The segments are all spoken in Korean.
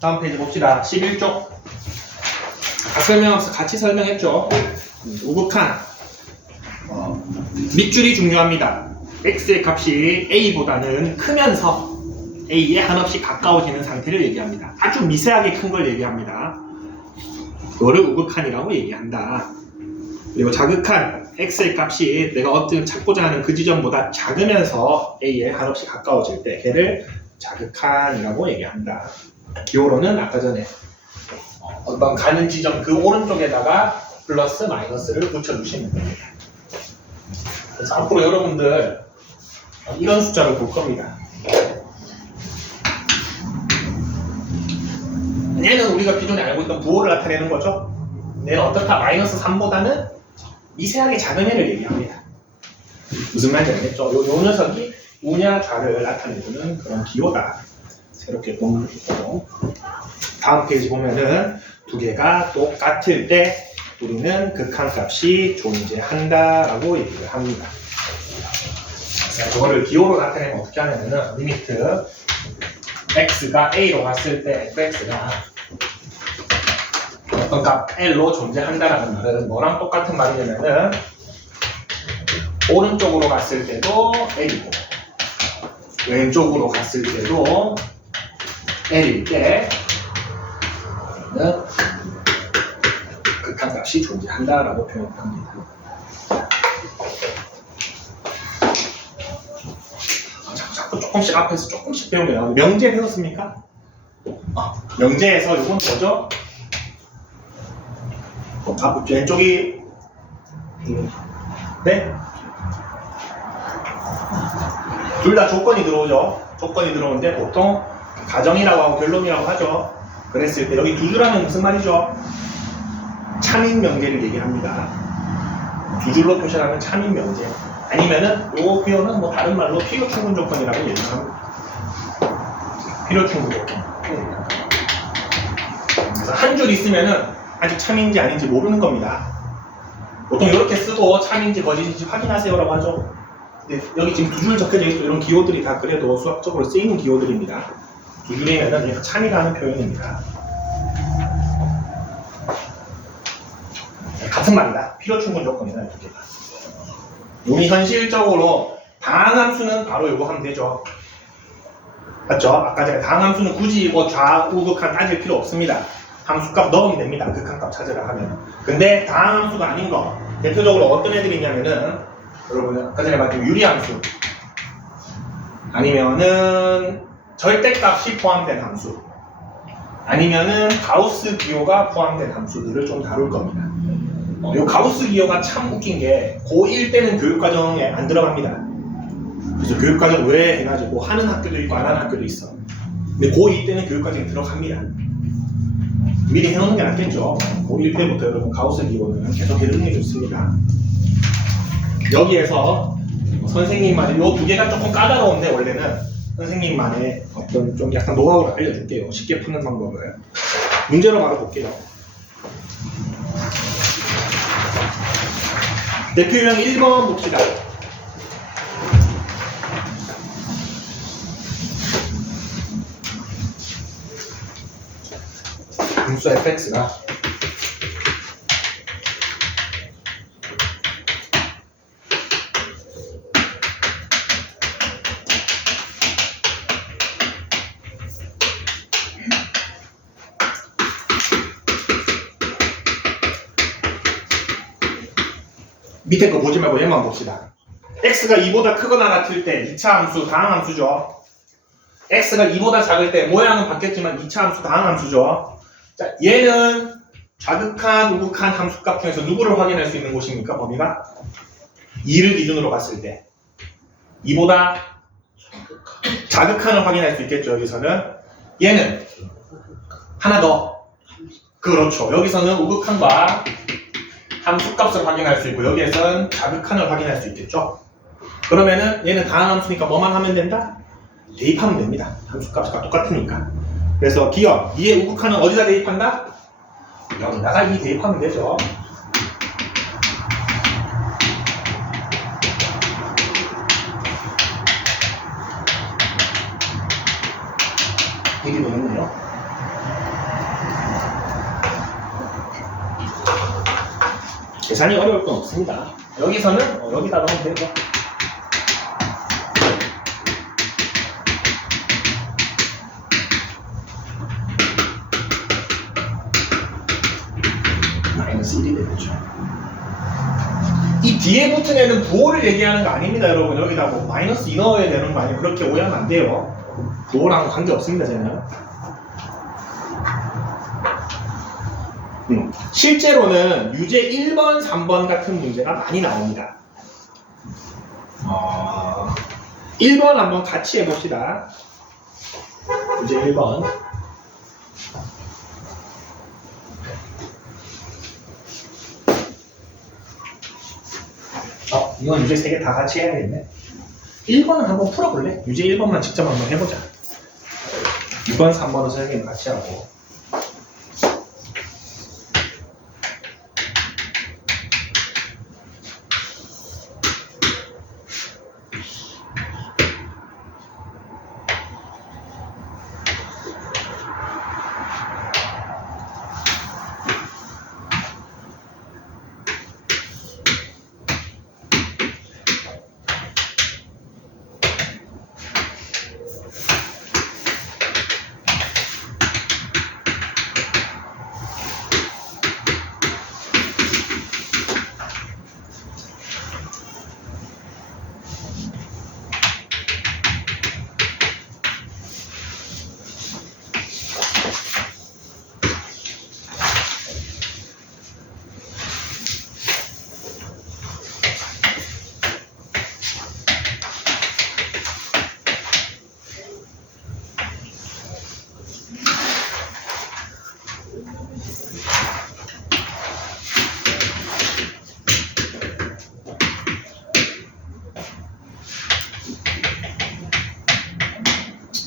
다음 페이지 봅시다. 11쪽. 설명하면서 같이 설명했죠. 우극한 밑줄이 중요합니다. x의 값이 a보다는 크면서 a에 한없이 가까워지는 상태를 얘기합니다. 아주 미세하게 큰 걸 얘기합니다. 이거를 우극한이라고 얘기한다. 그리고 자극한 x의 값이 내가 어떤 찾고자 하는 그 지점보다 작으면서 a에 한없이 가까워질 때 걔를 자극한이라고 얘기한다. 기호로는 아까 전에 어떤 가는 지점 그 오른쪽에다가 플러스 마이너스를 붙여주시면 됩니다. 그래서 앞으로 여러분들 이런 숫자를 볼 겁니다. 얘는 우리가 기존에 알고 있던 부호를 나타내는 거죠. 얘는 어떻다? 마이너스 3보다는 미세하게 작은 애를 얘기합니다. 무슨 말인지 알겠죠? 요 녀석이 우냐 좌를 나타내주는 그런 기호다. 새롭게 보면 있고. 다음 페이지 보면은 두 개가 똑같을 때 우리는 극한값이 존재한다라고 얘기를 합니다. 자, 그거를 기호로 나타내면 어떻게 하냐면은 리미트 x가 a로 갔을 때 fx가 어떤 값 l로 존재한다라는 말은 뭐랑 똑같은 말이냐면은 오른쪽으로 갔을 때도 l이고 왼쪽으로 갔을 때도 l일 때 극한값이 존재한다라고 표현합니다. 자꾸 조금씩 앞에서 조금씩 배우면 명제 배웠습니까? 명제에서 이건 뭐죠? 왼쪽이 네? 둘 다 조건이 들어오죠. 조건이 들어오는데 보통 가정이라고 하고 결론이라고 하죠. 그랬을 때 여기 두 줄하면 무슨 말이죠? 참인 명제를 얘기합니다. 두 줄로 표시하는 참인 명제. 아니면은 요 표현은 뭐 다른 말로 필요 충분 조건이라고 얘기합니다. 필요 충분 조건. 그래서 한 줄 있으면은 아직 참인지 아닌지 모르는 겁니다. 보통 이렇게 쓰고 참인지 거짓인지 확인하세요라고 하죠. 근데 여기 지금 두 줄 적혀져 있고 이런 기호들이 다 그래도 수학적으로 쓰이는 기호들입니다. 두 줄이면은 얘가 참이라는 표현입니다. 같은 말이다. 필요 충분 조건이다. 이렇게. 우리 현실적으로 다항함수는 바로 이거 하면 되죠. 맞죠? 아까 제가 다항함수는 굳이 이거 좌우극한 따질 필요 없습니다. 함수값 넣으면 됩니다. 극한값 찾으라 하면. 근데 다항함수가 아닌 거 대표적으로 어떤 애들이 있냐면은 여러분 아까 전에 말했던 유리함수 아니면은 절대값이 포함된 함수 아니면은 가우스 기호가 포함된 함수들을 좀 다룰 겁니다. 이 가우스 기호가 참 웃긴 게 고1 때는 교육과정에 안 들어갑니다. 그래서 교육과정 왜 해가지고 하는 학교도 있고 안 하는 학교도 있어. 근데 고2 때는 교육과정에 들어갑니다. 미리 해놓는 게 낫겠죠. 고1 때부터 여러분 가우스 기호는 계속 해두는 게 좋습니다. 여기에서 선생님만의 이 두 개가 조금 까다로운데 원래는 선생님만의 어떤 좀 약간 노하우를 알려줄게요. 쉽게 푸는 방법을. 문제로 바로 볼게요. 대표유형 1번 봅시다. 분수 fx가 밑에 거 보지 말고 얘만 봅시다. x가 2보다 크거나 같을 때 2차 함수, 다항함수죠. x가 2보다 작을 때 모양은 바뀌었지만 2차 함수, 다항함수죠. 자, 얘는 좌극한, 우극한 함수값 중에서 누구를 확인할 수 있는 곳입니까? 범위가? 2를 기준으로 봤을 때 2보다 자극한을 확인할 수 있겠죠. 여기서는 얘는 하나 더 그렇죠. 여기서는 우극한과 함수값을 확인할 수 있고 여기에서는 자극한을 확인할 수 있겠죠. 그러면은 얘는 다항함수니까 뭐만 하면 된다? 대입하면 됩니다. 함수값과 똑같으니까. 그래서 기억 2의 우극한은 어디다 대입한다? 여기다가 2 대입하면 되죠. 얘기 되겠네요. 계산이 어려울 건 없습니다. 여기서는 여기다 넣으면 되고. 마이너스 1이 되겠죠. 이 뒤에 붙은 애는 부호를 얘기하는 거 아닙니다, 여러분. 여기다 뭐 마이너스 2 넣어야 되는 거 아니에요. 그렇게 오해하면 안 돼요. 부호랑 관계 없습니다, 쟤는. 실제로는 유제 1번, 3번 같은 문제가 많이 나옵니다. 1번 한번 같이 해봅시다. 유제 1번. 이건 유제 3개 다 같이 해야겠네. 1번은 한번 풀어볼래? 유제 1번만 직접 한번 해보자. 2번, 3번은 선생님 같이 하고.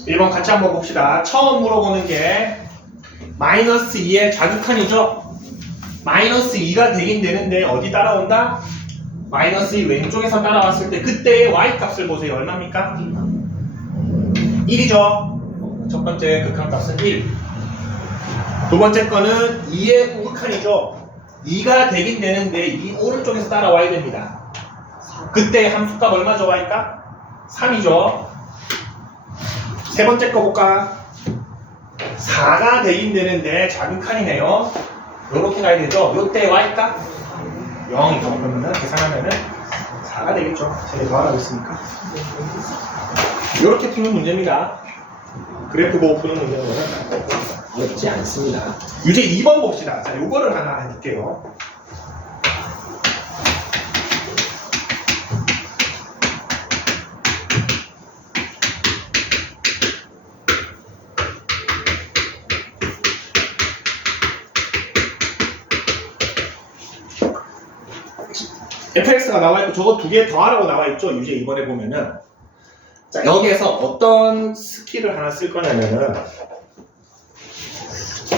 (1번) 같이 한번 봅시다. 처음 물어보는 게 마이너스 2의 좌극한이죠. 마이너스 2가 되긴 되는데 어디 따라온다? 마이너스 2 왼쪽에서 따라왔을 때 그때의 y값을 보세요. 얼마입니까? 1이죠. 첫 번째 극한값은 1. 두 번째 거는 2의 우극한이죠. 2가 되긴 되는데 이 오른쪽에서 따라와야 됩니다. 그때 함수값 얼마죠? y값? 3이죠. 세 번째 거 볼까? 4가 되긴 되는데 좌극한이네요. 요렇게 가야 되죠. 요때 y값 0이죠. 그러면은 계산하면은 4가 되겠죠. 제가 더하라고 했으니까. 요렇게 푸는 문제입니다. 그래프 보고 푸는 문제는 어렵지 않습니다. 유제 2번 봅시다. 자, 요거를 하나 해볼게요. fx가 나와있고 저거 두 개 더하라고 나와있죠. 유제 2번에 보면은. 자, 여기에서 어떤 스킬을 하나 쓸 거냐면은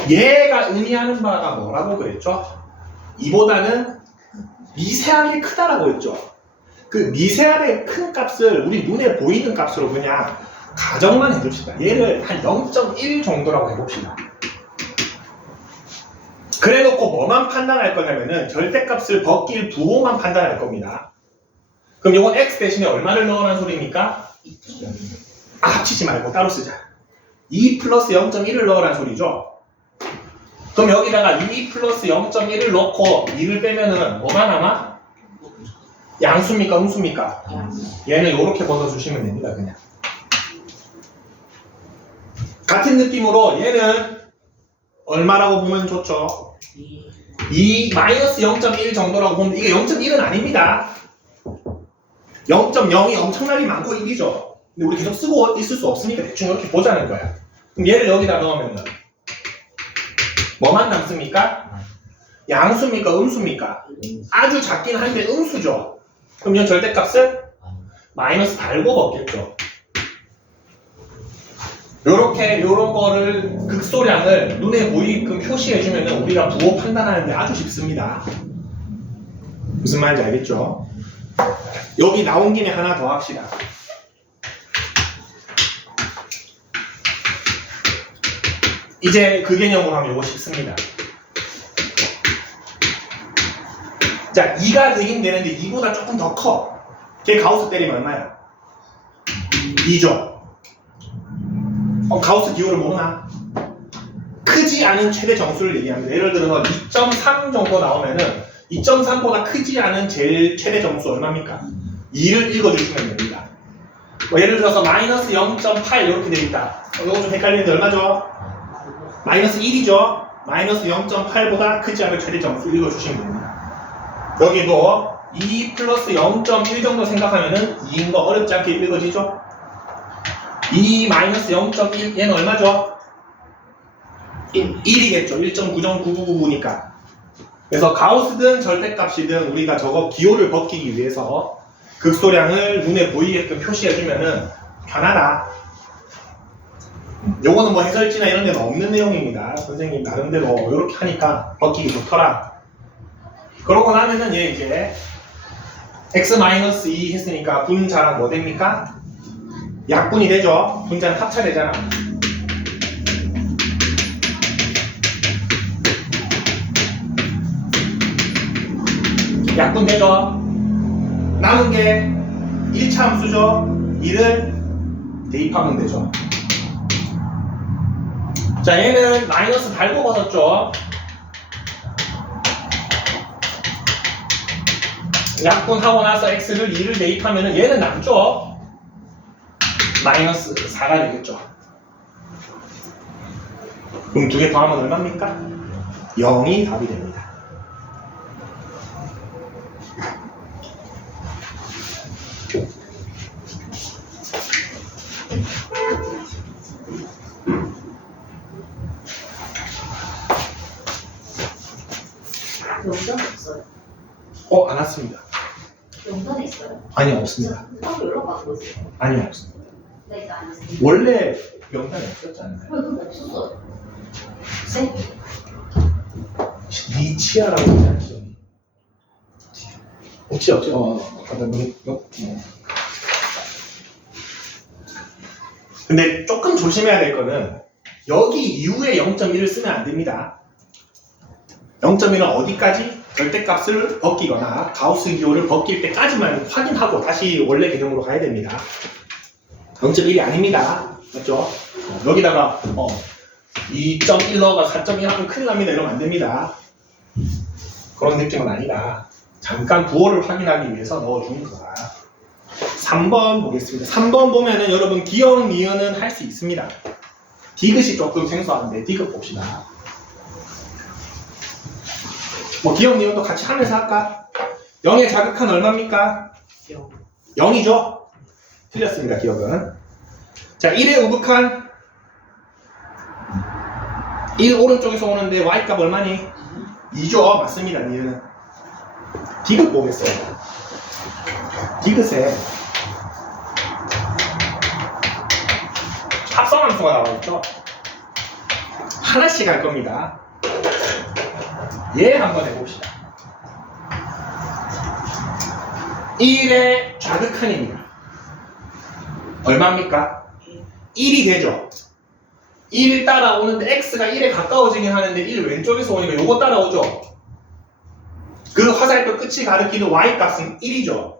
얘가 의미하는 바가 뭐라고 그랬죠? 이보다는 미세하게 크다라고 했죠. 그 미세하게 큰 값을 우리 눈에 보이는 값으로 그냥 가정만 해줍시다. 얘를 한 0.1 정도라고 해봅시다. 그래 놓고 뭐만 판단할 거냐면은 절대값을 벗길 부호만 판단할 겁니다. 그럼 이건 x 대신에 얼마를 넣으라는 소리입니까? 합치지 말고 따로 쓰자. 2 플러스 0.1을 넣으라는 소리죠. 그럼 여기다가 2 플러스 0.1을 넣고 2를 빼면은 뭐가 남아? 양수입니까? 음수입니까? 얘는 이렇게 벗어주시면 됩니다. 그냥 같은 느낌으로 얘는 얼마라고 보면 좋죠? 2 마이너스 0.1 정도라고 보면 이게 0.1은 아닙니다. 0.0이 엄청나게 많고 1이죠. 근데 우리 계속 쓰고 있을 수 없으니까 대충 이렇게 보자는 거야. 그럼 얘를 여기다 넣으면은 뭐만 남습니까? 양수입니까? 음수입니까? 아주 작긴 한데 음수죠. 그럼 이 절대값을 마이너스 달고 먹겠죠. 요렇게 요런 거를 극소량을 눈에 보이게끔 표시해주면 우리가 부호 판단하는데 아주 쉽습니다. 무슨 말인지 알겠죠? 여기 나온 김에 하나 더 합시다. 이제 그 개념으로 하면 이거 쉽습니다. 자, 2가 되긴 되는데 2보다 조금 더 커. 걔 가우스 때리면 얼마야? 2죠. 가우스 기호를 모르나? 크지 않은 최대 정수를 얘기합니다. 예를 들어서 2.3 정도 나오면은 2.3보다 크지 않은 제일 최대 정수 얼마입니까? 2를 읽어주시면 됩니다. 예를 들어서 마이너스 0.8 이렇게 되어 있다. 이거 좀 헷갈리는데 얼마죠? 마이너스 1이죠? 마이너스 0.8보다 크지 않은 최대 정수 읽어주시면 됩니다. 여기도 2 플러스 0.1 정도 생각하면은 2인 거 어렵지 않게 읽어지죠? 2 마이너스 0.1 얘는 얼마죠? 1이겠죠. 1.99999니까. 그래서 가우스든 절대값이든 우리가 저거 기호를 벗기기 위해서 극소량을 눈에 보이게끔 표시해주면은 편하다. 요거는 뭐 해설지나 이런 데는 없는 내용입니다. 선생님 나름대로 이렇게 하니까 벗기기 좋더라. 그러고 나면은 얘 이제 x-2 했으니까 분자랑 뭐 됩니까? 약분이 되죠. 분자는 합차되잖아. 약분 되죠. 남은 게 1차 함수죠. 2를 대입하면 되죠. 자, 얘는 마이너스 달고 벗었죠. 약분하고 나서 x를 2를 대입하면 얘는 남죠. 마이너스 4가 되겠죠. 그럼 두 개 더하면 얼마입니까? 0이 답이 됩니다. 영단에 있어요. 안 왔습니다. 영단에 있어요. 아니요, 없습니다. 따로 연락 받고 있어요. 아니요, 없습니다. 나 이거 안 했어요. 원래 명단에 없었잖아요. 왜 그거 없었어요? 네? 니 치아라고 하지 않죠? 없지. 근데 조금 조심해야 될 거는 여기 이후에 0.1을 쓰면 안 됩니다. 0.1은 어디까지? 절대값을 벗기거나 가우스 기호를 벗길 때까지만 확인하고 다시 원래 개념으로 가야 됩니다. 0.1이 아닙니다. 맞죠? 여기다가 2.1 넣어가 4.1 하면 큰일 납니다. 이러면 안 됩니다. 그런 느낌은 아니다. 잠깐 부호를 확인하기 위해서 넣어주는 거다. 3번 보겠습니다. 3번 보면은 여러분 기억 니은은 할 수 있습니다. 디귿이 조금 생소한데 디귿 봅시다. 뭐 기억 니은도 같이 하면서 할까? 0의 자극한 얼마입니까? 0이죠? 틀렸습니다. 기억은. 자, 1의 우극한 1 오른쪽에서 오는데 y값 얼마니? 2죠? 맞습니다. 니은은. 디귿 보겠어요. 디귿에 합성함수가 나와있죠? 하나씩 할 겁니다. 얘 한번 해봅시다. 1의 좌극한입니다. 얼마입니까? 1이 되죠? 1 따라오는데 x가 1에 가까워지긴 하는데 1 왼쪽에서 오니까 요거 따라오죠? 그 화살표 끝이 가리키는 y값은 1이죠?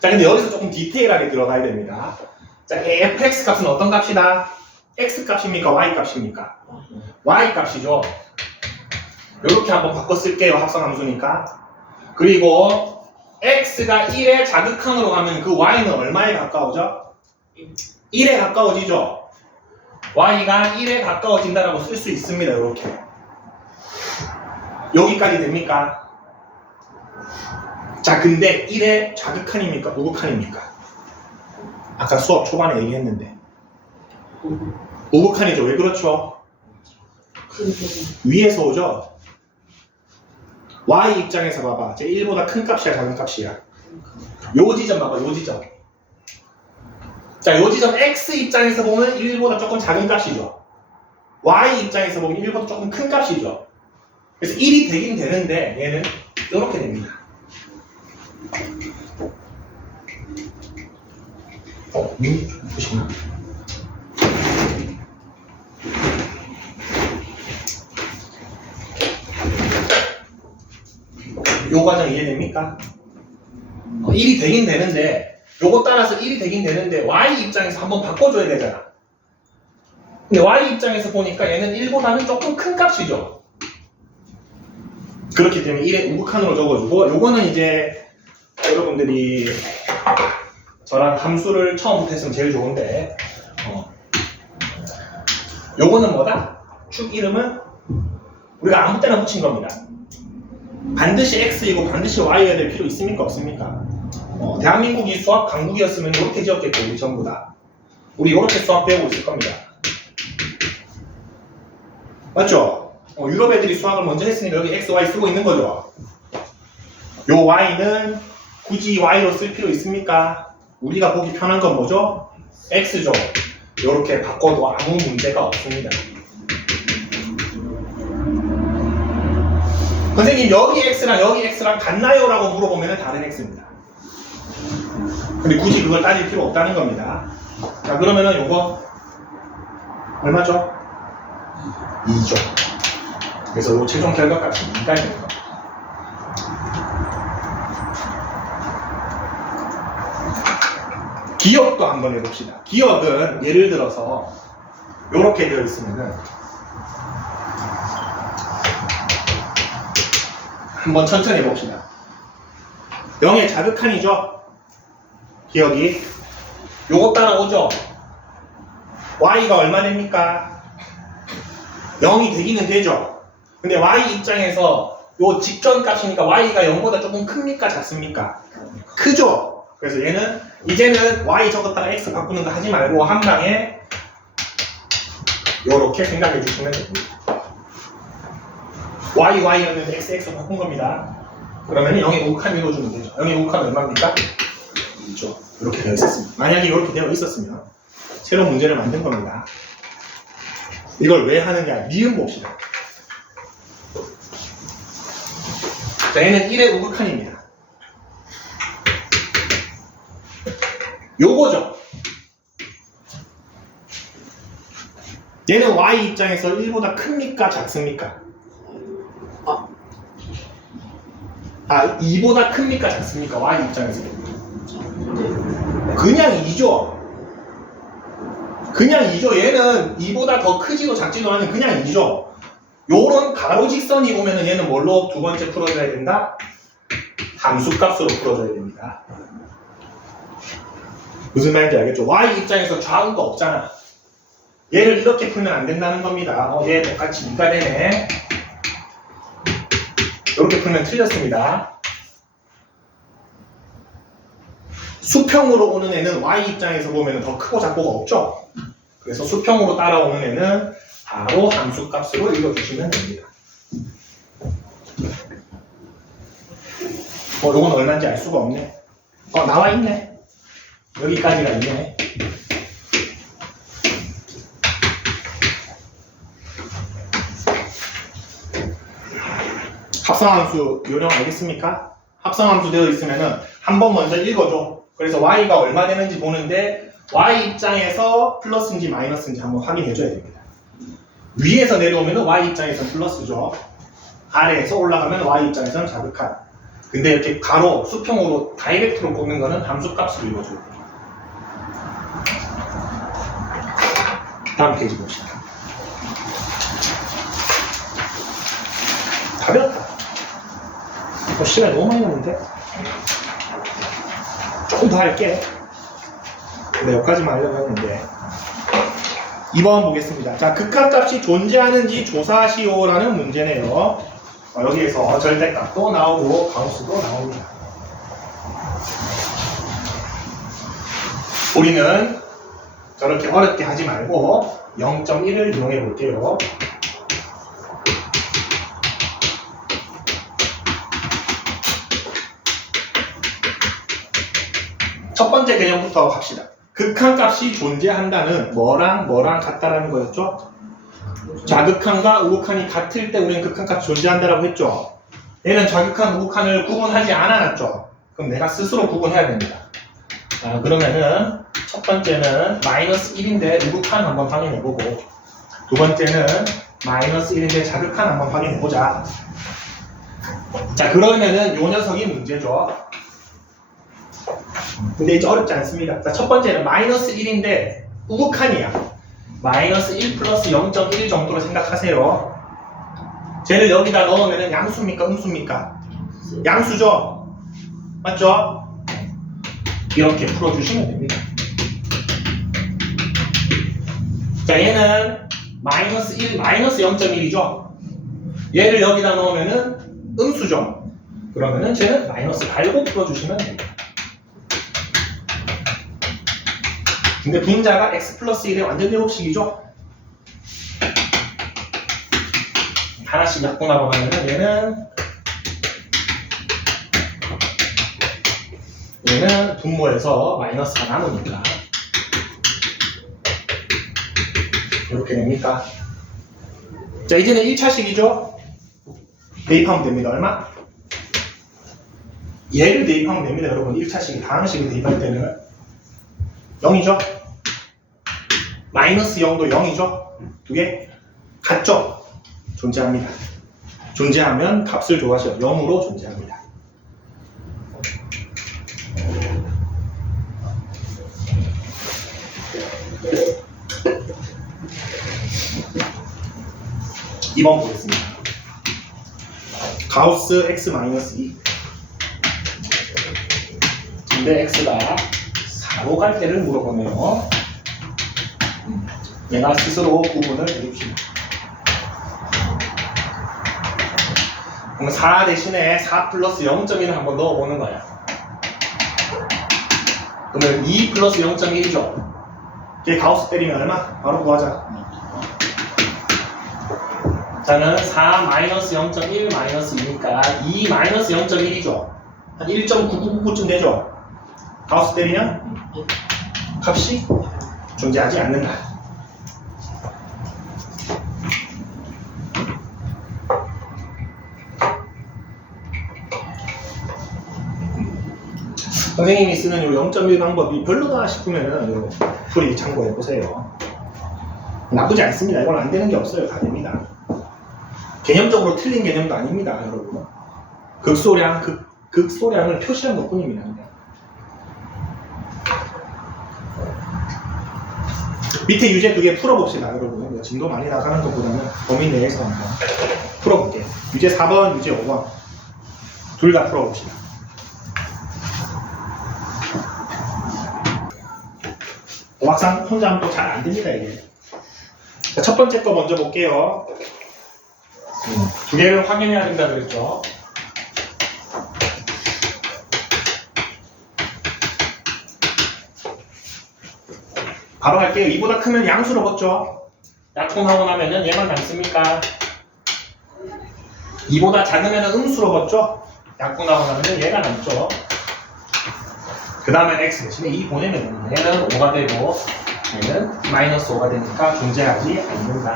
자, 근데 여기서 조금 디테일하게 들어가야 됩니다. 자, fx 값은 어떤 값이다? x 값입니까? y 값입니까? y 값이죠? 이렇게 한번 바꿔 쓸게요. 합성함수니까. 그리고 x가 1의 자극항으로 가면 그 y는 얼마에 가까워져? 1에 가까워지죠? y가 1에 가까워진다라고 쓸 수 있습니다. 이렇게. 여기까지 됩니까? 자, 근데 1의 좌극한입니까? 우극한입니까? 아까 수업 초반에 얘기했는데 우극한이죠. 왜 그렇죠? 위에서 오죠? y 입장에서 봐봐. 제 1보다 큰 값이야, 작은 값이야? 요 지점 봐봐, 요 지점. 자, 요 지점 x 입장에서 보면 1보다 조금 작은 값이죠. y 입장에서 보면 1보다 조금 큰 값이죠. 그래서 1이 되긴 되는데 얘는 이렇게 됩니다. 보시나? 요 과정 이해됩니까? 1이 되긴 되는데 요거 따라서 1이 되긴 되는데 y 입장에서 한번 바꿔줘야 되잖아. 근데 y 입장에서 보니까 얘는 1보다는 조금 큰 값이죠. 그렇기 때문에 1의 우극한으로 적어주고 요거는 이제 여러분들이 저랑 함수를 처음부터 했으면 제일 좋은데 요거는 뭐다? 축 이름은 우리가 아무 때나 붙인 겁니다. 반드시 x이고 반드시 y가 될 필요 있습니까? 없습니까? 대한민국이 수학 강국이었으면 이렇게 지었겠고 우리 전부 다 우리 이렇게 수학 배우고 있을 겁니다. 맞죠? 유럽 애들이 수학을 먼저 했으니까 여기 x, y 쓰고 있는 거죠. 요 y는 굳이 y로 쓸 필요 있습니까? 우리가 보기 편한 건 뭐죠? x죠. 이렇게 바꿔도 아무 문제가 없습니다. 선생님 여기 x랑 같나요? 라고 물어보면 다른 x입니다. 근데 굳이 그걸 따질 필요 없다는 겁니다. 자 그러면은 요거 얼마죠? 2죠. 그래서 요 최종 결과값은 2가 되는 겁니다. 기억도 한번 해봅시다. 기억은 예를 들어서 요렇게 되어 있으면은 한번 천천히 해봅시다. 0의 자극한이죠. 기억이 요거 따라오죠. y가 얼마 됩니까? 0이 되기는 되죠. 근데 y 입장에서 요 직전 값이니까 y가 0보다 조금 큽니까? 작습니까? 크죠. 그래서 얘는 이제는 y 적었다가 x 바꾸는 거 하지 말고 한 방에 요렇게 생각해 주시면 됩니다. y였는데 x 바꾼 겁니다. 그러면 0의 우극한 읽어주면 되죠. 0의 우극한 얼마입니까? 2죠. 이렇게 되어 있었습니다. 만약에 이렇게 되어 있었으면 새로운 문제를 만든 겁니다. 이걸 왜 하느냐? 니은 봅시다. 자, 얘는 1의 우극한입니다. 요거죠. 얘는 y 입장에서 1보다 큽니까? 작습니까? 2보다 큽니까? 작습니까? y 입장에서. 그냥 2죠. 그냥 2죠. 얘는 2보다 더 크지도 작지도 않은 그냥 2죠. 요런 가로직선이 오면은 얘는 뭘로 두 번째 풀어줘야 된다? 함수값으로 풀어줘야 됩니다. 무슨 말인지 알겠죠? y 입장에서 좌우가 없잖아. 얘를 이렇게 풀면 안 된다는 겁니다. 얘 똑같이 2가 되네. 이렇게 풀면 틀렸습니다. 수평으로 오는 애는 y 입장에서 보면 더 크고 작고가 없죠? 그래서 수평으로 따라오는 애는 바로 함수값으로 읽어주시면 됩니다. 요건 얼마인지 알 수가 없네. 나와 있네. 여기까지가 있네. 합성함수 요령 알겠습니까? 합성함수 되어 있으면은 한번 먼저 읽어줘. 그래서 y가 얼마 되는지 보는데 y 입장에서 플러스인지 마이너스인지 한번 확인해줘야 됩니다. 위에서 내려오면 y 입장에서 플러스죠. 아래에서 올라가면 y 입장에서는 자극한. 근데 이렇게 가로, 수평으로 다이렉트로 꽂는 거는 함수값으로 읽어줘야 돼요. 다음 페이지 봅시다. 다 배웠다. 시간이 너무 많이 남는데? 조금 더 할게. 근데 여기까지만 하려고 했는데. 2번 보겠습니다. 자, 극한값이 존재하는지 조사하시오라는 문제네요. 여기에서 절대값도 나오고 가우스도 나옵니다. 우리는 저렇게 어렵게 하지 말고 0.1을 이용해 볼게요. 첫 번째 개념부터 갑시다. 극한값이 존재한다는 뭐랑 같다라는 거였죠? 자극한과 우극한이 같을 때 우리는 극한값이 존재한다라고 했죠. 얘는 자극한, 우극한을 구분하지 않아놨죠. 그럼 내가 스스로 구분해야 됩니다. 자, 그러면은 첫 번째는 마이너스 1인데 우극한 한번 확인해보고, 두 번째는 마이너스 1인데 자극한 한번 확인해보자. 자, 그러면은 요 녀석이 문제죠. 근데 이제 어렵지 않습니다. 자, 첫 번째는 마이너스 1인데 우극한이야. 마이너스 1 플러스 0.1 정도로 생각하세요. 쟤를 여기다 넣으면은 양수입니까? 음수입니까? 양수죠? 맞죠? 이렇게 풀어주시면 됩니다. 자, 얘는 마이너스 1, 마이너스 0.1이죠? 얘를 여기다 넣으면은 음수죠? 그러면은 쟤는 마이너스 달고 풀어주시면 됩니다. 근데 분자가 x 플러스 1의 완전 제곱식이죠? 하나씩 약분하고 나면은 얘는 분모에서 마이너스가 남으니까 이렇게 됩니까? 자, 이제는 1차식이죠? 대입하면 됩니다. 얼마? 얘를 대입하면 됩니다. 여러분 1차식이 다음 식을 대입할 때는 0이죠? 마이너스 0도 0이죠? 두 개 같죠? 존재합니다. 존재하면 값을 좋아하셔. 0으로 존재합니다. (2번) 보겠습니다. 가우스 x-2 근데 x가 4로 갈 때를 물어보네요. 내가 스스로 구분을 해줍시다. 그럼 4 대신에 4 플러스 0.1을 한번 넣어보는 거야. 그러면 2 플러스 0.1이죠. 걔 가우스 때리면 얼마? 바로 구하자. 자는 4 마이너스 0.1 마이너스 2니까 2 마이너스 0.1이죠. 한 1.9999쯤 되죠. 가우스 때리면 값이 존재하지 않는다. 선생님이 쓰는 이 0.1 방법이 별로다 싶으면은 풀이 참고해 보세요. 나쁘지 않습니다. 이건 안 되는 게 없어요. 다 됩니다. 개념적으로 틀린 개념도 아닙니다, 여러분. 극소량을 표시한 것 뿐입니다. 밑에 유제 두 개 풀어봅시다, 여러분. 진도 많이 나가는 것보다는 범위 내에서 한번 풀어볼게요. 유제 4번, 유제 5번. 둘 다 풀어봅시다. 막상 혼자 하면 또 잘 안 됩니다, 이게. 자, 첫 번째 거 먼저 볼게요. 두 개를 확인해야 된다 그랬죠. 바로 할게요. 2보다 크면 양수로 벗죠. 약분하고 나면은 얘만 남습니까? 2보다 작으면 음수로 벗죠. 약분하고 나면은 얘가 남죠. 그 다음에 x 대신에 2 보내면 얘는 5가 되고 얘는 마이너스 5가 되니까 존재하지 않는다.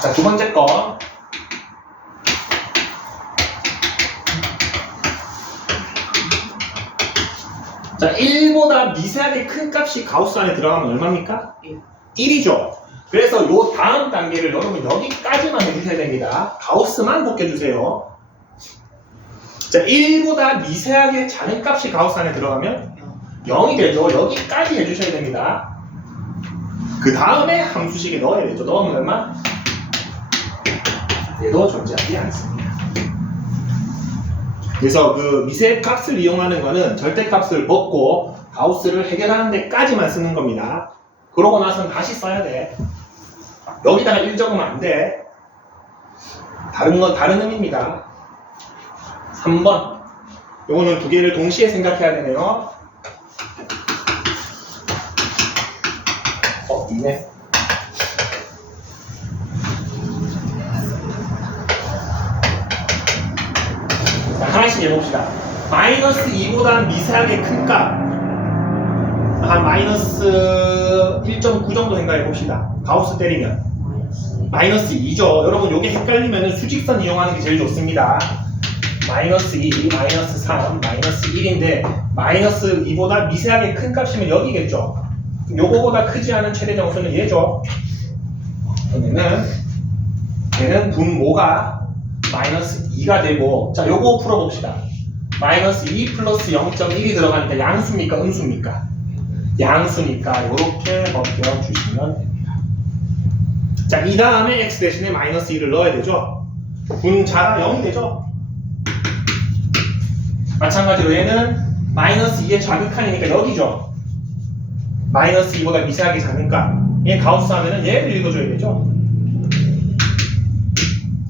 자, 두 번째 거. 자, 1보다 미세하게 큰 값이 가우스 안에 들어가면 얼마입니까? 1이죠. 그래서 요 다음 단계를 여러분 여기까지만 해주셔야 됩니다. 가우스만 벗겨주세요. 자, 1보다 미세하게 작은 값이 가우스 안에 들어가면 0이 되죠. 여기까지 해주셔야 됩니다. 그 다음에 함수식에 넣어야 되죠. 넣으면 얼마? 얘도 존재하지 않습니다. 그래서 그 미세 값을 이용하는 거는 절대값을 벗고 가우스를 해결하는 데까지만 쓰는 겁니다. 그러고 나서는 다시 써야 돼. 여기다가 1 적으면 안 돼. 다른 건 다른 의미입니다. 3번. 요거는 두 개를 동시에 생각해야 되네요. 있네. 자, 하나씩 해봅시다. 마이너스 2보다 미세하게 큰 값. 한 마이너스 1.9 정도 생각해봅시다. 가우스 때리면. 마이너스 2죠. 여러분, 요게 헷갈리면 수직선 이용하는 게 제일 좋습니다. 마이너스 2, 마이너스 3, 마이너스 1인데, 마이너스 2보다 미세하게 큰 값이면 여기겠죠. 요거보다 크지 않은 최대 정수는 얘죠. 그러면은 얘는 분모가 마이너스 2가 되고, 자, 요거 풀어봅시다. 마이너스 2 플러스 0.1이 들어가니까 양수입니까? 음수입니까? 양수니까 이렇게 벗겨주시면 됩니다. 자, 이 다음에 x 대신에 마이너스 2를 넣어야 되죠? 분자가 0이 되죠? 마찬가지로 얘는 마이너스 2의 좌극한이니까 여기죠? 마이너스 2보다 미세하게 작으니까 얘 가우스 하면은 얘를 읽어줘야 되죠?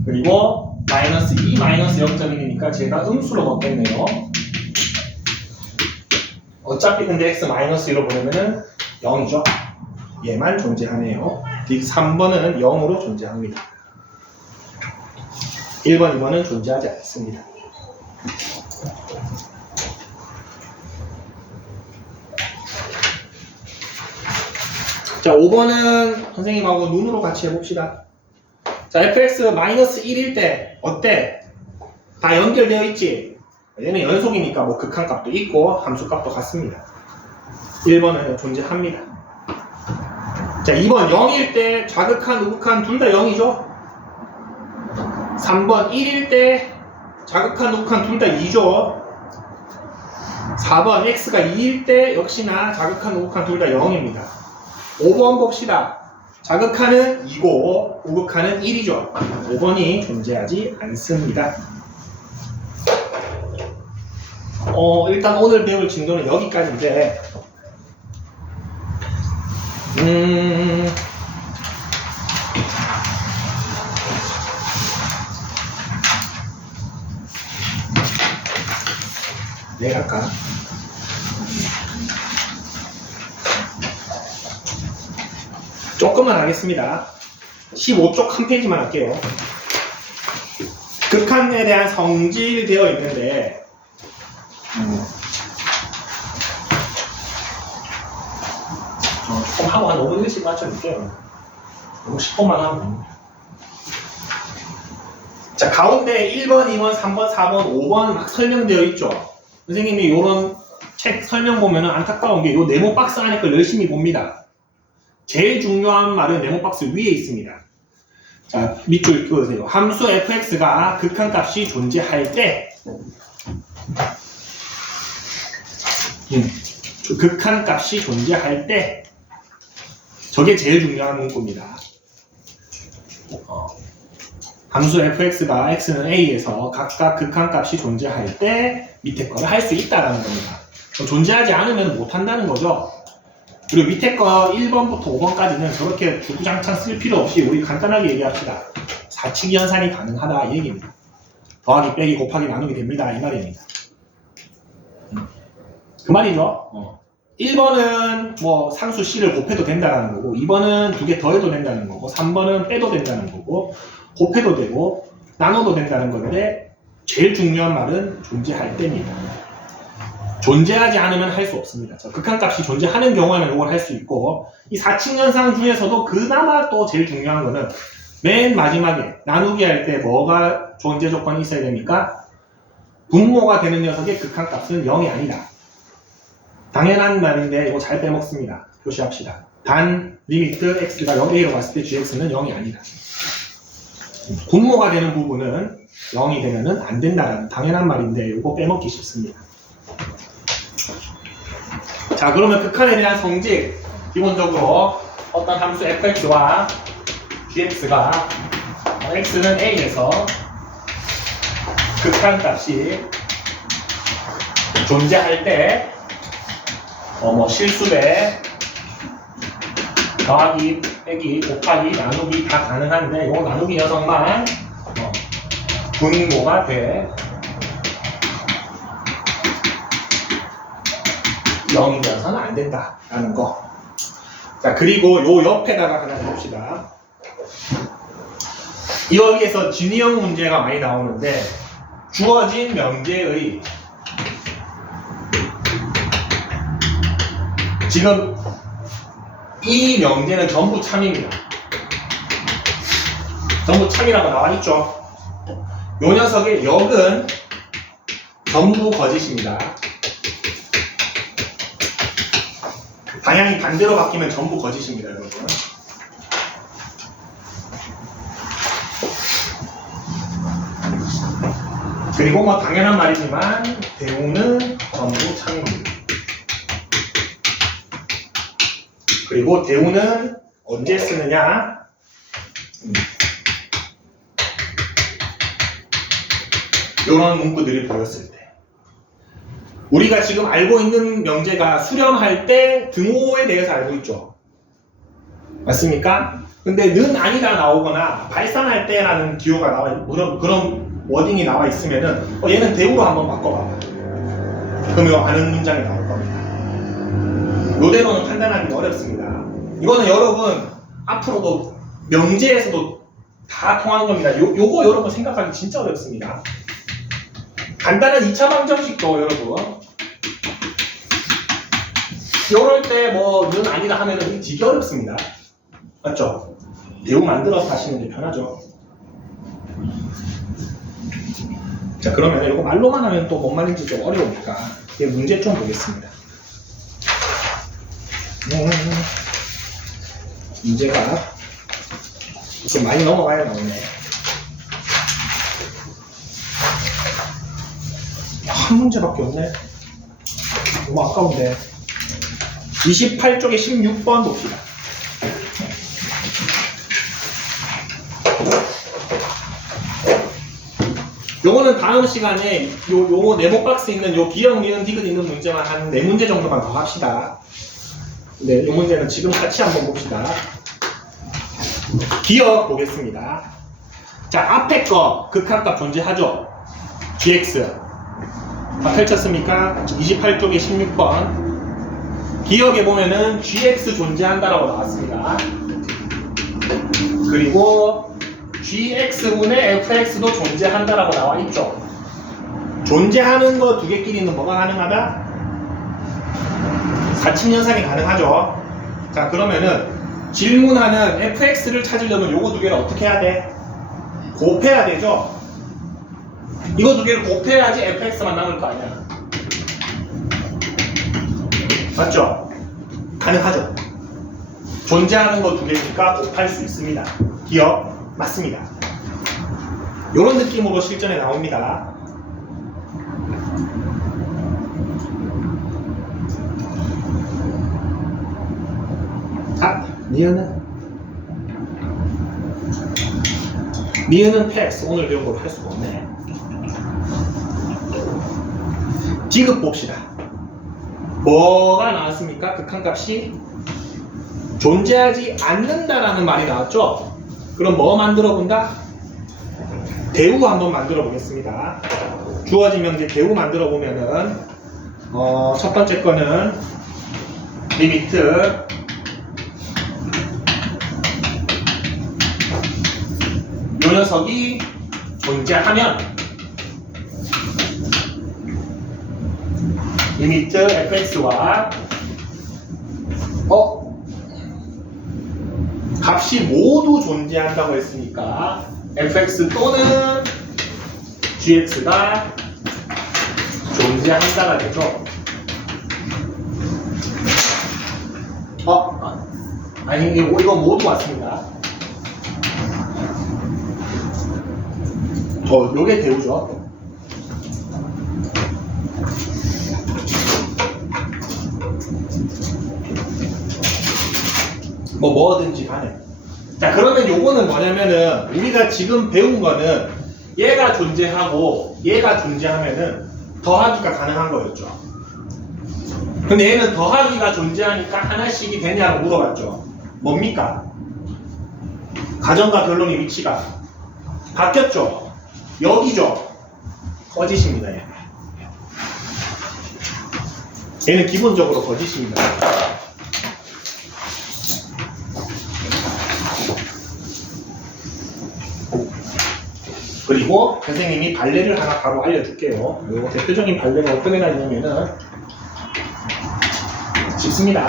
그리고 마이너스 2 마이너스 0.1이니까 제가 음수로 넣겠네요. 어차피 근데 x 마이너스 2로 보내면은 0이죠. 얘만 존재하네요. 3번은 0으로 존재합니다. 1번, 2번은 존재하지 않습니다. 자, 5번은 선생님하고 눈으로 같이 해봅시다. 자, fx 마이너스 1일 때 어때? 다 연결되어 있지? 얘는 연속이니까 뭐 극한값도 있고 함수값도 같습니다. 1번은 존재합니다. 자, 2번 0일 때 좌극한, 우극한 둘 다 0이죠? 3번 1일 때 좌극한, 우극한 둘 다 2죠? 4번 x가 2일 때 역시나 좌극한, 우극한 둘 다 0입니다. 5번 봅시다. 좌극한은 2고 우극한은 1이죠. 5번이 존재하지 않습니다. 일단 오늘 배울 진도는 여기까지인데 내가 할까? 조금만 하겠습니다. 15쪽 한 페이지만 할게요. 극한에 대한 성질되어 있는데 조금 하고 한 5분씩 맞춰줄게요. 이거 10분만 하면 됩니다. 자, 가운데 1번, 2번, 3번, 4번, 5번 막 설명되어 있죠. 선생님이 이런 책 설명 보면은 안타까운 게 이 네모 박스 안에 걸 열심히 봅니다. 제일 중요한 말은 네모 박스 위에 있습니다. 자, 밑줄 읽어보세요. 함수 fx가 극한값이 존재할 때 극한값이 존재할 때 저게 제일 중요한 문구입니다. 함수 fx가 x는 a에서 각각 극한값이 존재할 때 밑에 거를 할 수 있다라는 겁니다. 존재하지 않으면 못한다는 거죠. 그리고 밑에 거 1번부터 5번까지는 저렇게 주구장창 쓸 필요 없이 우리 간단하게 얘기합시다. 사칙 연산이 가능하다 이 얘기입니다. 더하기, 빼기, 곱하기, 나누기 됩니다 이 말입니다. 그 말이죠. 1번은 뭐 상수 C를 곱해도 된다는 거고 2번은 두 개 더해도 된다는 거고 3번은 빼도 된다는 거고 곱해도 되고 나눠도 된다는 건데 제일 중요한 말은 존재할 때입니다. 존재하지 않으면 할 수 없습니다. 극한값이 존재하는 경우에는 이걸 할 수 있고 이 사칙연산 중에서도 그나마 또 제일 중요한 거는 맨 마지막에 나누기 할 때 뭐가 존재 조건이 있어야 됩니까? 분모가 되는 녀석의 극한값은 0이 아니다. 당연한 말인데 이거 잘 빼먹습니다. 표시합시다. 단 리미트 x가 0a로 갔을 때 gx는 0이 아니다. 분모가 되는 부분은 0이 되면은 안 된다라는 당연한 말인데 이거 빼먹기 쉽습니다. 자, 그러면 극한에 대한 성질 기본적으로 어떤 함수 fx와 gx가 x는 a에서 극한값이 존재할 때 실수배 더하기, 빼기, 곱하기, 나누기 다 가능한데 이 나누기 녀석만 분모가 돼 0이어서는 안 된다라는 거. 자, 그리고 요 옆에다가 하나 봅시다. 여기에서 진위형 문제가 많이 나오는데 주어진 명제의 지금 이 명제는 전부 참입니다. 전부 참이라고 나와있죠. 요 녀석의 역은 전부 거짓입니다. 방향이 반대로 바뀌면 전부 거짓입니다, 여러분. 그리고 뭐 당연한 말이지만 대우는 전부 참입니다. 그리고 대우는 언제 쓰느냐? 이런 문구들이 보였을 때. 우리가 지금 알고 있는 명제가 수렴할 때 등호에 대해서 알고 있죠. 맞습니까? 근데 는 아니다 나오거나 발산할 때라는 기호가 나와 그런 워딩이 나와 있으면은 얘는 대우로 한번 바꿔봐. 그럼 요 아는 문장이 나올 겁니다. 요대로는 판단하기 어렵습니다. 이거는 여러분 앞으로도 명제에서도 다 통하는 겁니다. 요거 여러분 생각하기 진짜 어렵습니다. 간단한 2차 방정식도 여러분 요럴 때 뭐 는 아니다 하면은 되게 어렵습니다. 맞죠? 대우 만들어서 하시는 게 편하죠. 자, 그러면 이거 말로만 하면 또 뭔 말인지 좀 어려우니까 이 문제 좀 보겠습니다. 문제가 이렇게 많이 넘어가야 나오네. 한 문제밖에 없네. 너무 아까운데. 28쪽에 16번 봅시다. 요거는 다음 시간에 요거 네모 박스 있는 요 기억, 니은, 디귿 있는 문제만 한 4문제 정도만 더 합시다. 네, 요 문제는 지금 같이 한번 봅시다. 기억 보겠습니다. 자, 앞에 거 극한값 존재하죠? gx 다 펼쳤습니까? 28쪽에 16번 기억에 보면은 gx 존재한다라고 나왔습니다. 그리고 gx분의 fx도 존재한다라고 나와 있죠. 존재하는 거 두 개끼리는 뭐가 가능하다? 사칙연산이 가능하죠. 자, 그러면은 질문하는 fx를 찾으려면 요거 두 개를 어떻게 해야 돼? 곱해야 되죠. 이거 두 개를 곱해야지 fx만 남을 거 아니야. 맞죠? 가능하죠. 존재하는 거 두 개니까 곱할 수 있습니다. 기억 맞습니다. 이런 느낌으로 실전에 나옵니다. 니은은 패스. 오늘 배운 걸 할 수가 없네. 디귿 봅시다. 뭐가 나왔습니까? 극한값이 존재하지 않는다라는 말이 나왔죠? 그럼 뭐 만들어 본다? 대우 한번 만들어 보겠습니다. 주어진 명제 대우 만들어 보면은 첫 번째 거는 리미트 요 녀석이 존재하면 리미트 fx와 값이 모두 존재한다고 했으니까 fx 또는 gx가 존재한다가 되죠. 아니 이거 모두 맞습니다. 요게 대우죠. 뭐든지 간에. 자, 그러면 요거는 뭐냐면은 우리가 지금 배운 거는 얘가 존재하고 얘가 존재하면은 더하기가 가능한 거였죠. 근데 얘는 더하기가 존재하니까 하나씩이 되냐고 물어봤죠. 뭡니까? 가정과 변론의 위치가 바뀌었죠. 여기죠. 거짓입니다. 얘는 기본적으로 거짓입니다. 그리고 선생님이 발레를 하나 바로 알려줄게요. 요 대표적인 발레가 어떻게 나냐면은 쉽습니다.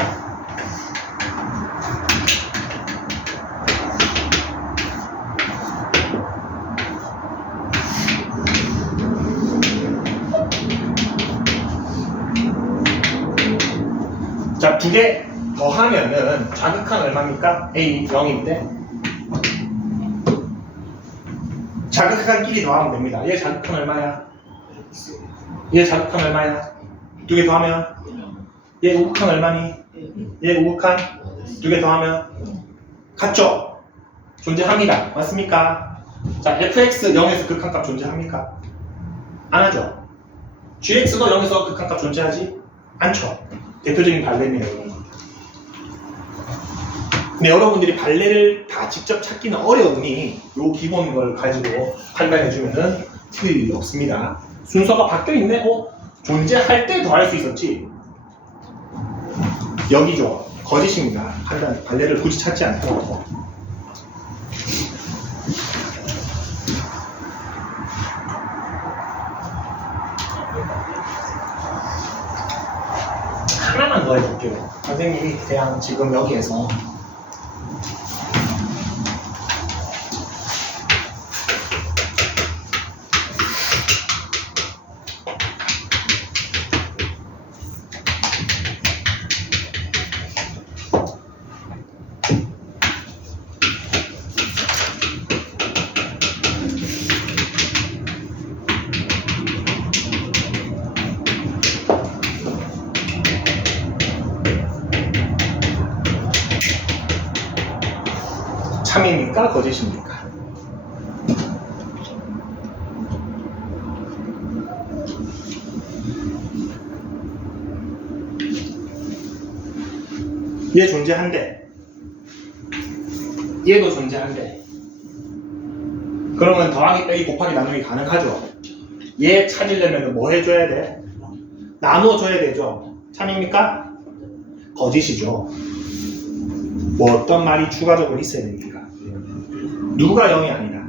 자, 두 개 더하면은 자극한 얼마입니까? A 0인데 자극한끼리 더하면 됩니다. 얘 자극한 얼마야? 얘 자극한 얼마야? 두 개 더하면? 얘 우극한 얼마니? 얘 우극한? 두 개 더하면? 같죠? 존재합니다. 맞습니까? 자, fx 0에서 극한값 존재합니까? 안 하죠? gx도 0에서 극한값 존재하지? 않죠? 대표적인 발레네요, 여러분. 근데 여러분들이 발레를 다 직접 찾기는 어려우니 요 기본 걸 가지고 판단해주면은 틀릴 일이 없습니다. 순서가 바뀌어있네? 존재할 때 더 할 수 있었지? 여기죠. 거짓입니다. 판단, 발레를 굳이 찾지 않고. 하나만 더 해볼게요. 선생님이 그냥 지금 여기에서 참입니까? 거짓입니까? 얘 존재한대. 얘도 존재한대. 그러면 더하기 빼기 곱하기 나누기 가능하죠? 얘 찾으려면 뭐 해줘야 돼? 나눠줘야 되죠? 참입니까? 거짓이죠. 뭐 어떤 말이 추가적으로 있어야 됩니까? 누가 0이 아니다.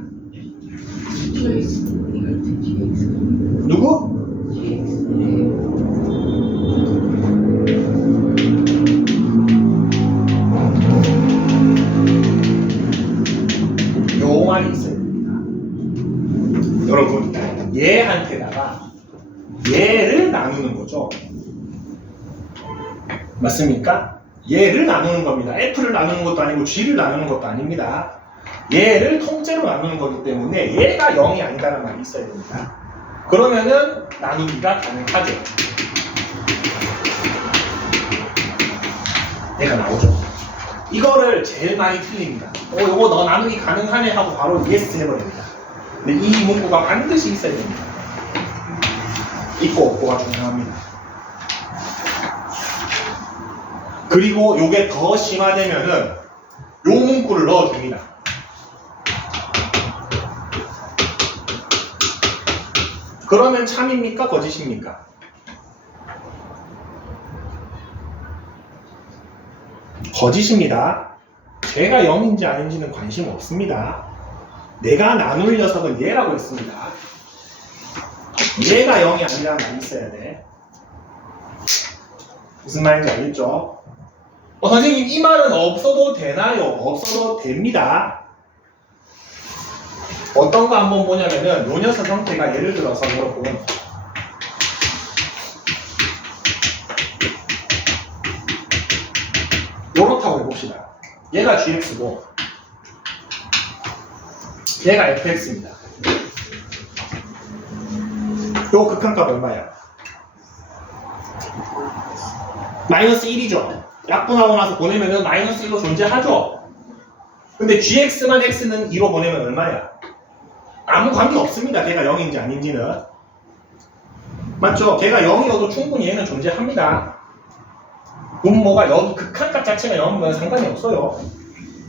누구? 요 말이 있어야 됩니다. 여러분, 얘한테다가 얘를 나누는 거죠. 맞습니까? 얘를 나누는 겁니다. F를 나누는 것도 아니고 G를 나누는 것도 아닙니다. 얘를 통째로 나누는 거기 때문에 얘가 0이 아니다라는 말이 있어야 됩니다. 그러면은 나누기가 가능하죠. 얘가 나오죠. 이거를 제일 많이 틀립니다. 요거 너 나누기 가능하네 하고 바로 yes 해버립니다. 근데 이 문구가 반드시 있어야 됩니다. 있고 없고가 중요합니다. 그리고 요게 더 심화되면은 요 문구를 넣어줍니다. 그러면 참입니까? 거짓입니까? 거짓입니다. 제가 0인지 아닌지는 관심 없습니다. 내가 나눌 녀석은 얘라고 했습니다. 얘가 0이 아니라는 말이 있어야 돼. 무슨 말인지 알겠죠? 선생님 이 말은 없어도 되나요? 없어도 됩니다. 어떤 거 한번 보냐면은 요 녀석 형태가 예를 들어서 여러분 요렇다고 해봅시다. 얘가 gx고 얘가 fx입니다. 요 극한값 얼마야? 마이너스 1이죠. 약분하고 나서 보내면은 마이너스 1로 존재하죠. 근데 gx만 x는 2로 보내면 얼마야? 아무 관계 없습니다. 걔가 0인지 아닌지는. 맞죠? 걔가 0이어도 충분히 얘는 존재합니다. 분모가 여기 극한값 자체가 0이면 상관이 없어요.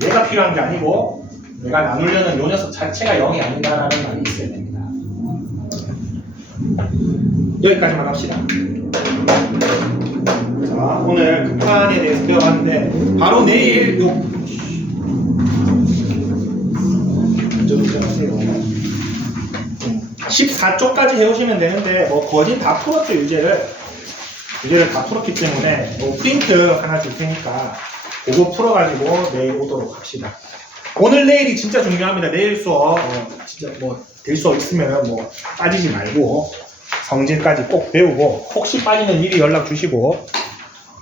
얘가 필요한 게 아니고 내가 나누려는 요 녀석 자체가 0이 아니다라는 말이 있어야 됩니다. 여기까지만 합시다. 자, 오늘 극한에 대해서 배워봤는데 바로 내일 요 하세요. 14쪽까지 해오시면 되는데 뭐 거진 다 풀었죠. 유제를 다 풀었기 때문에 뭐 프린트 하나 줄 테니까 그거 풀어가지고 내일 오도록 합시다. 오늘 내일이 진짜 중요합니다. 내일 수업 진짜 뭐 될 수업 있으면 뭐 빠지지 말고 성질까지 꼭 배우고 혹시 빠지면 미리 연락 주시고